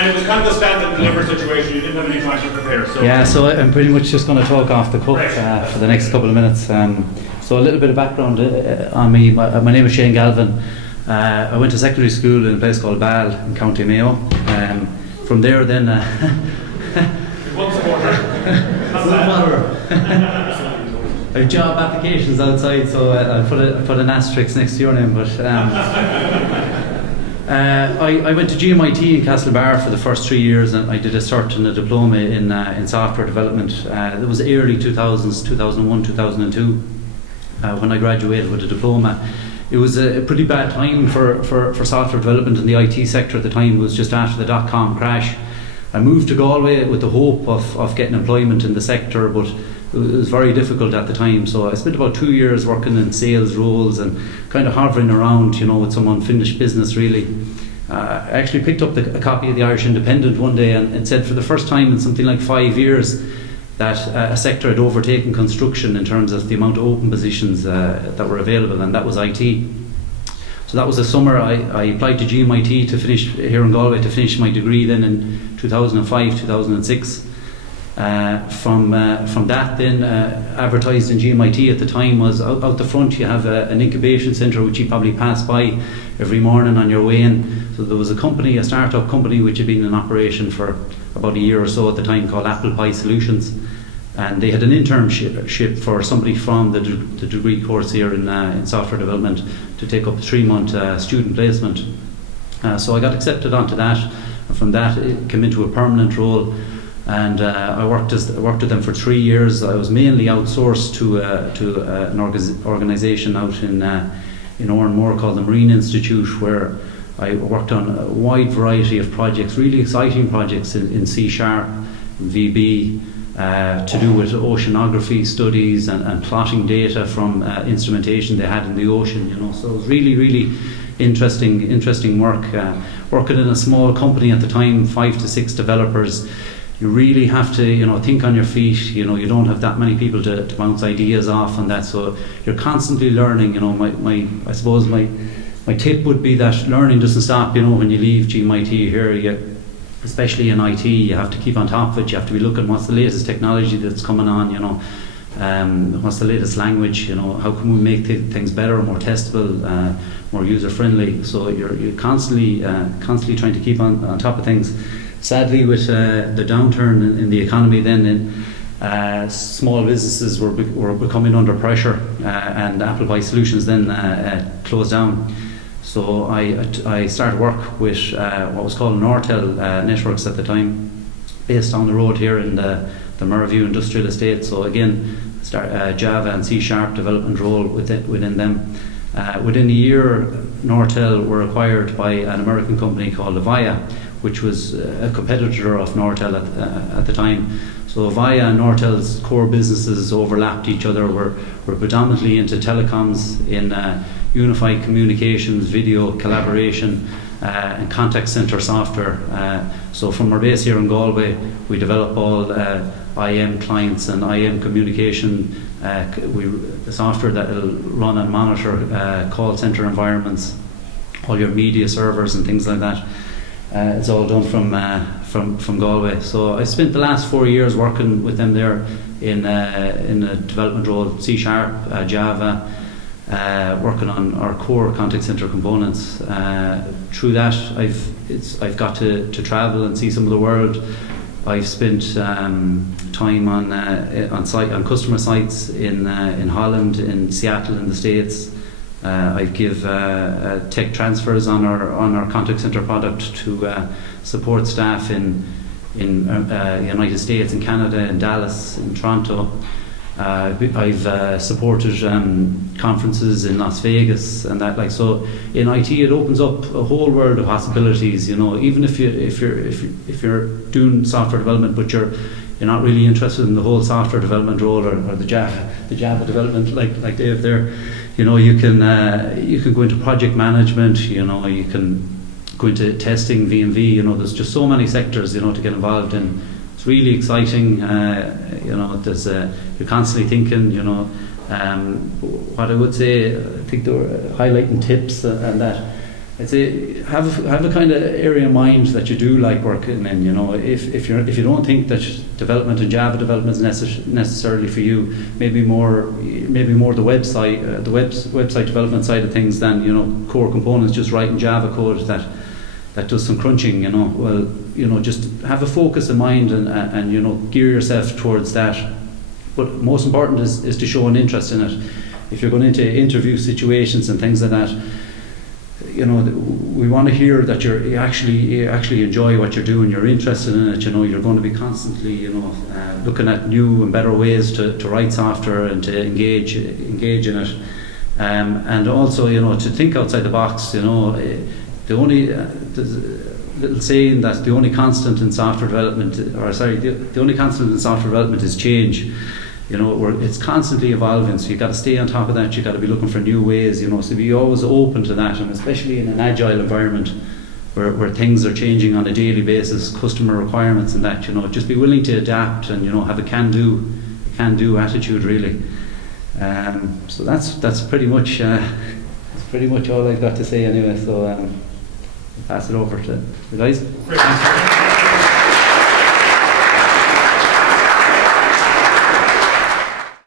And it was kind of a stand and deliver situation. You didn't have any time to prepare. So yeah, so I'm pretty much just going to talk off the cuff for the next couple of minutes. So a little bit of background on me. My name is Shane Galvin. I went to secondary school in a place called Ball in County Mayo. From there then... one supporter. I have job applications outside, so I'll put an asterisk next to your name. But I went to GMIT in Castlebar for the first 3 years, and I did a cert and a diploma in software development. It was early 2000s, 2001, 2002, when I graduated with a diploma. It was a pretty bad time for software development in the IT sector at the time. It was just after the dot-com crash. I moved to Galway with the hope of getting employment in the sector, but it was very difficult at the time. So I spent about 2 years working in sales roles and kind of hovering around, with some unfinished business really. I actually picked up a copy of the Irish Independent one day, and it said for the first time in something like 5 years that a sector had overtaken construction in terms of the amount of open positions that were available, and that was IT. So that was the summer I applied to GMIT to finish here in Galway, to finish my degree then in 2005, 2006. From that then, advertised in GMIT at the time was out the front you have an incubation centre which you probably pass by every morning on your way in. So there was a startup company which had been in operation for about a year or so at the time called Apple Pie Solutions. And they had an internship for somebody from the degree course here in software development to take up a 3-month student placement. So I got accepted onto that, and from that it came into a permanent role. And I worked with them for 3 years. I was mainly outsourced to an organisation out in Oranmore called the Marine Institute, where I worked on a wide variety of projects, really exciting projects in C#, VB, to do with oceanography studies and plotting data from instrumentation they had in the ocean. So it was really, really interesting work. Working in a small company at the time, 5 to 6 developers. You really have to, think on your feet. You don't have that many people to bounce ideas off and that. So you're constantly learning. I suppose my tip would be that learning doesn't stop. When you leave GMIT here, especially in IT, you have to keep on top of it. You have to be looking what's the latest technology that's coming on. What's the latest language? How can we make things better, more testable, more user friendly? So you're constantly trying to keep on top of things. Sadly, with the downturn in the economy then, small businesses were becoming under pressure, and Apple Pie Solutions then closed down. So I started work with what was called Nortel Networks at the time, based on the road here in the Merview Industrial Estate. So again, Java and C# development role within them. Within a year, Nortel were acquired by an American company called Avaya, which was a competitor of Nortel at the time. So Avaya and Nortel's core businesses overlapped each other, were predominantly into telecoms, in unified communications, video collaboration, and contact centre software. So from our base here in Galway, we develop all IM clients and IM communication, the software that will run and monitor call centre environments, all your media servers and things like that. It's all done from Galway. So I spent the last 4 years working with them there in a development role, C#, Java, working on our core contact center components. Through that, I've got to travel and see some of the world. I've spent time on customer sites in Holland, in Seattle, in the States. I give tech transfers on our contact center product to support staff in United States, in Canada, in Dallas, in Toronto. I've supported conferences in Las Vegas and that. So in IT, it opens up a whole world of possibilities. Even if you're doing software development, but you're not really interested in the whole software development role or the Java development like Dave there. You can go into project management. You can go into testing, V&V. There's just so many sectors to get involved in. It's really exciting. There's you're constantly thinking. What I would say, I think they were highlighting tips and that. I'd say have a kind of area in mind that you do like working in. You know, if you don't think that development and Java development is necessarily for you, maybe more the website website development side of things than, you know, core components, just writing Java code that does some crunching. You know, well, you know, just have a focus in mind and you know, gear yourself towards that. But most important is to show an interest in it. If you're going into interview situations and things like that, you know, we want to hear that you actually enjoy what you're doing, you're interested in it. You know, you're going to be constantly, you know, looking at new and better ways to write software and to engage in it, and also, you know, to think outside the box. You know, the only there's a little saying that the only constant in software development, the only constant in software development is change. You know, it's constantly evolving, so you've got to stay on top of that. You've got to be looking for new ways, you know, so be always open to that, and especially in an agile environment where things are changing on a daily basis, customer requirements and that, you know, just be willing to adapt and, you know, have a can-do attitude, really. So that's pretty much all I've got to say anyway, so I'll pass it over to the guys. Great.